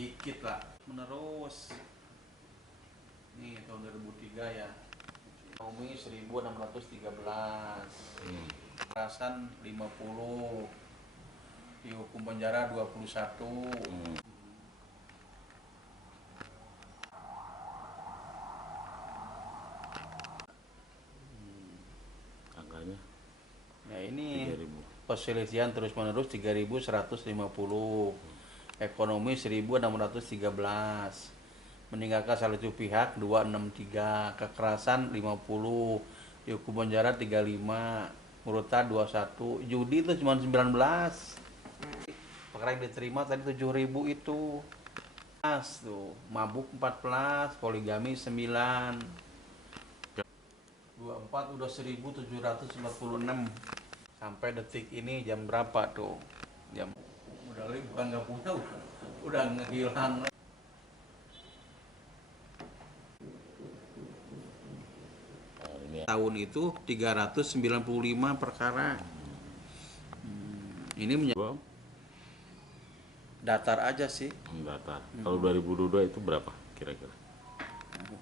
dikit lah. Menerus nih tahun 2003 ya, ekonomi 1613, kekerasan 50, dihukum penjara 21. Angkanya Ya ini 3.000. perselisihan terus menerus 3150, ekonomi 1613, meninggalkan salah satu pihak 263, kekerasan 50, dihukum penjara 35, murtad 21, judi itu cuma 19. Perkara yang diterima tadi 7.000 itu. Tuh, mabuk 14, poligami 9. 24 udah 1746. Sampai detik ini jam berapa tuh? Jam udah bukan nggak punya, udah ngehilang. Tahun itu 395 perkara. Ini datar aja sih. Datar. Kalau 2022 itu berapa kira-kira?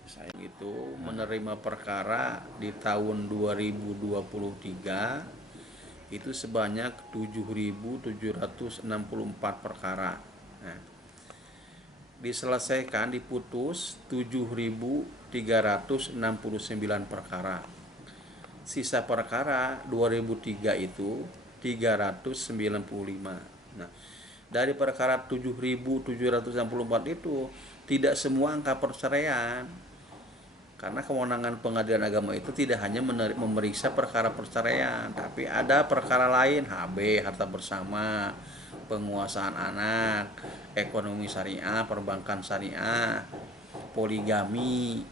Saya itu menerima perkara di tahun 2023 itu sebanyak 7.764 perkara. Nah, diselesaikan diputus 7.369 perkara. Sisa perkara 2003 itu 395. Nah, dari perkara 7.764 itu tidak semua angka perceraian. Karena kewenangan pengadilan agama itu tidak hanya memeriksa perkara perceraian, tapi ada perkara lain, HB, harta bersama, penguasaan anak, ekonomi syariah, perbankan syariah, poligami.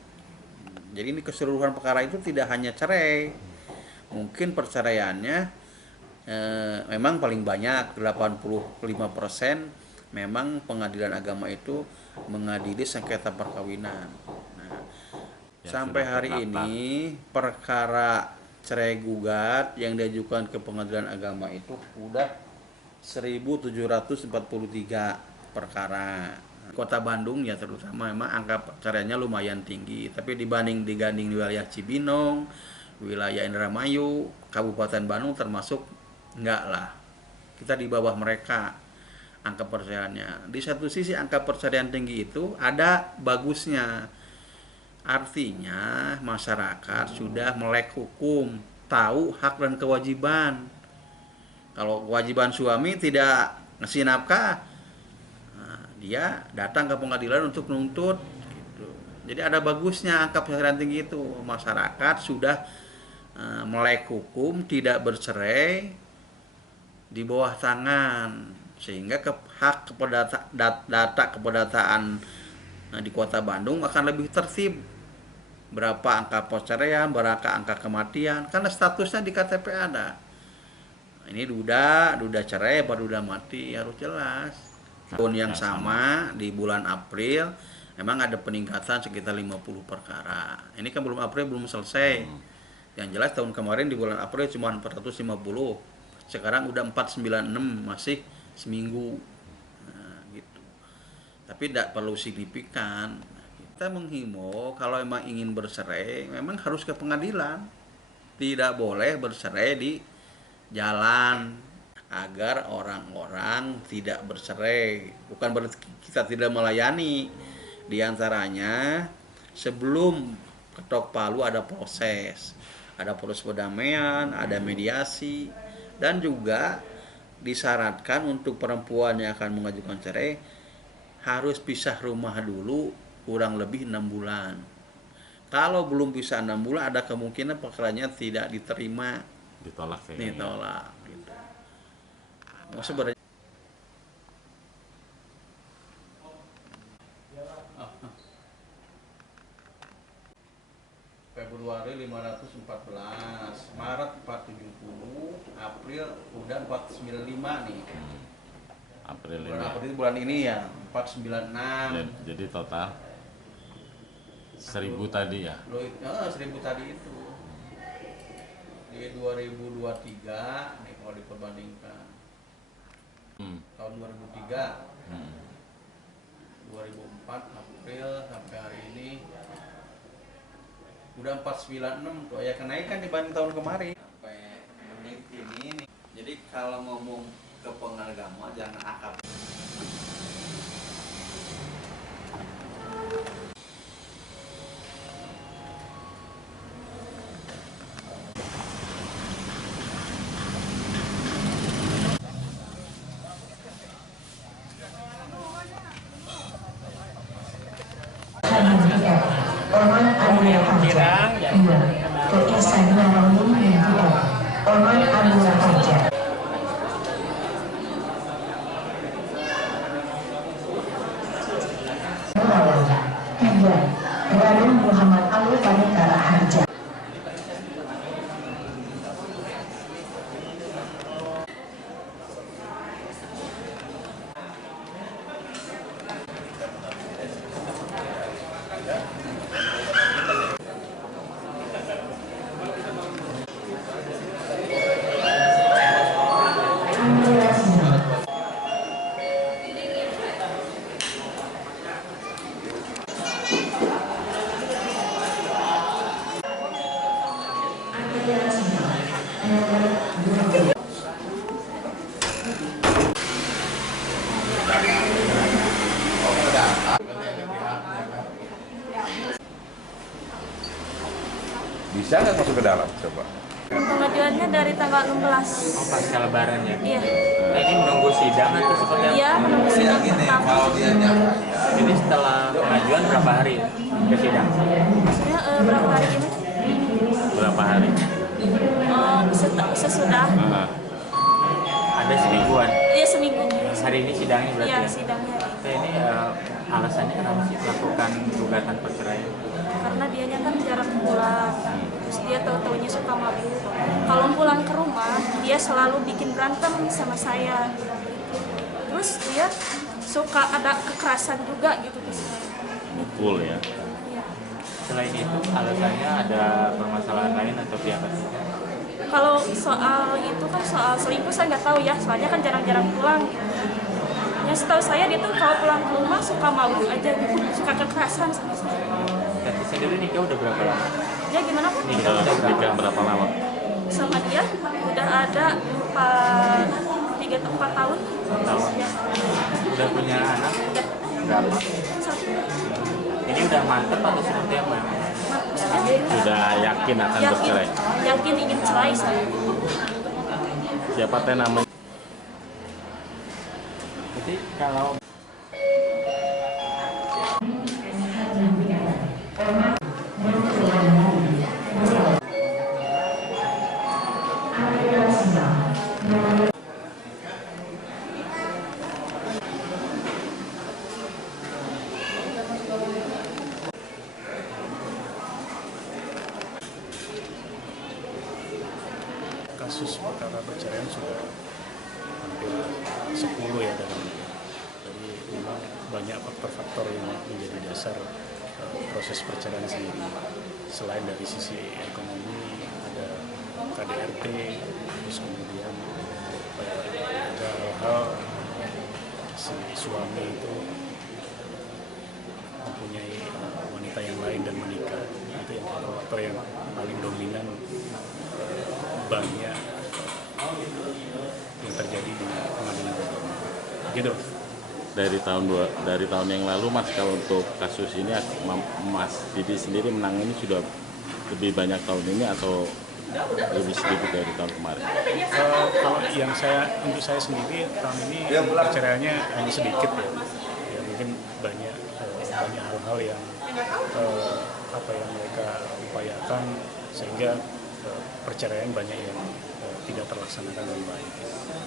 Jadi ini keseluruhan perkara itu tidak hanya cerai. Mungkin perceraiannya memang paling banyak 85% memang pengadilan agama itu mengadili sengketa perkawinan. Nah, sampai hari ini perkara cerai gugat yang diajukan ke pengadilan agama itu udah 1.743 perkara. Kota Bandung ya terutama memang angka perceraiannya lumayan tinggi, tapi diganding wilayah Cibinong, wilayah Indramayu, Kabupaten Bandung termasuk enggak lah, kita di bawah mereka angka perceraiannya. Di satu sisi angka perceraian tinggi itu ada bagusnya, artinya masyarakat sudah melek hukum, tahu hak dan kewajiban. Kalau kewajiban suami tidak ngasih nafkah, nah, dia datang ke pengadilan untuk menuntut gitu. Jadi ada bagusnya angka perceraian tinggi itu, masyarakat sudah melek hukum, tidak bercerai di bawah tangan, sehingga hak data keperdataan di Kota Bandung akan lebih tertib. Berapa angka perceraian, berapa angka kematian, karena statusnya di KTP ada. Ini duda cerai, baru duda mati, harus jelas. Tahun yang sama di bulan April memang ada peningkatan sekitar 50 perkara. Ini kan belum April, belum selesai. Yang jelas tahun kemarin di bulan April cuma 450. Sekarang udah 496, masih seminggu. Nah, gitu. Tapi tidak perlu signifikan. Kita menghimbau kalau memang ingin bercerai, memang harus ke pengadilan. Tidak boleh bercerai di jalan, agar orang-orang tidak bercerai. Bukan berarti kita tidak melayani. Di antaranya sebelum ketok palu ada proses. Ada proses perdamaian, ada mediasi, dan juga disyaratkan untuk perempuan yang akan mengajukan cerai harus pisah rumah dulu kurang lebih 6 bulan. Kalau belum pisah 6 bulan, ada kemungkinan perkaranya tidak diterima, ditolak gitu. Sebenarnya Februari 514, Maret 470, April udah 495 nih. April bulan ini ya 496. Jadi total 1.000 tadi ya? 1.000 tadi itu. Di 2023 nih kalau diperbandingkan tahun 2003 2004 April sampai hari ini udah 496 tuh ya, kenaikan dibanding tahun kemarin sampai menit ini nih. Jadi kalau ngomong ke pengagama jangan akal. Orman Abdullah Fajar. Iya. Ke Ihsan Nawawi NPR. Orman Abdullah Fajar. Tiga. Radon Muhammad Ali Panitara Harja. Bisa nggak masuk ke dalam? Coba. Pengajuannya dari tanggal 16. Oh, pasca lebaran ya? Iya. Nah, ini menunggu sidang atau seperti apa? Iya, menunggu sidang pertama. Jadi setelah pengajuan berapa hari ke sidang? Maksudnya berapa hari ini? Berapa hari? Sesudah. Ada semingguan. Iya, seminggu. Hari ini sidangnya berarti Iya, ya? sidangnya. Nah, ini alasannya kenapa sih melakukan gugatan perceraian? Karena dianya kan jarang pulang. Terus dia tahu-taunya suka mabuk. Kalau pulang ke rumah, dia selalu bikin berantem sama saya. Terus dia suka ada kekerasan juga gitu ke saya. Mukul ya. Iya. Selain itu alasannya ada permasalahan lain atau pihak ketiga? Kalau soal itu kan soal selingkuh saya nggak tahu ya, soalnya kan jarang-jarang pulang. Ya setahu saya dia tuh kalau pulang ke rumah suka mabuk aja gitu, suka kekerasan sama saya. Tati sendiri nikah udah berapa lama? Ya gimana Pak? Nikah udah Nikah berapa lama? Sama dia udah ada 3 atau 4 tahun. 4 tahun. Ya, Udah punya anak? udah Berapa? 1. Ini udah mantep atau seperti apa? Sudah yakin akan bercerai? Yakin ingin cerai saya. Siapa teh namanya? Jadi kalau kasus perkara perceraian sudah hampir 10 ya dalamnya. Jadi memang banyak faktor-faktor yang menjadi dasar proses perceraian sendiri. Selain dari sisi ekonomi, ada KDRT, terus kemudian ada hal-hal si suami itu mempunyai wanita yang lain dan menikah. Itu yang faktor yang paling dominan banyak yang terjadi di pengadilan gitu. Dari tahun yang lalu Mas, kalau untuk kasus ini Mas Didi sendiri menangani sudah lebih banyak tahun ini atau lebih sedikit dari tahun kemarin? Kalau yang untuk saya sendiri tahun ini perceraiannya hanya sedikit ya. Ya mungkin banyak hal-hal yang yang mereka upayakan sehingga perceraian banyak yang tidak terlaksanakan dengan baik.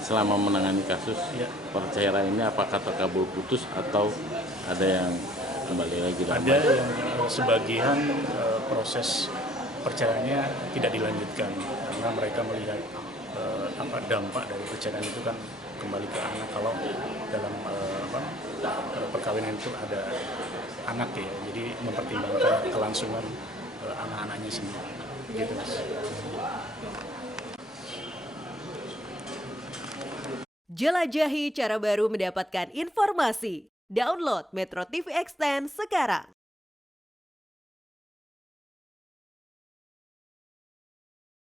Selama menangani kasus Ya. perceraian ini apakah terkabul putus atau ada yang kembali lagi dalam Ada yang sebagian proses perceraiannya tidak dilanjutkan karena mereka melihat dampak dari perceraian itu kan kembali ke anak. Kalau dalam perkawinan itu ada anak ya, jadi mempertimbangkan kelangsungan anak-anaknya sendiri. Begitu Mas. Jelajahi cara baru mendapatkan informasi. Download Metro TV Extend sekarang.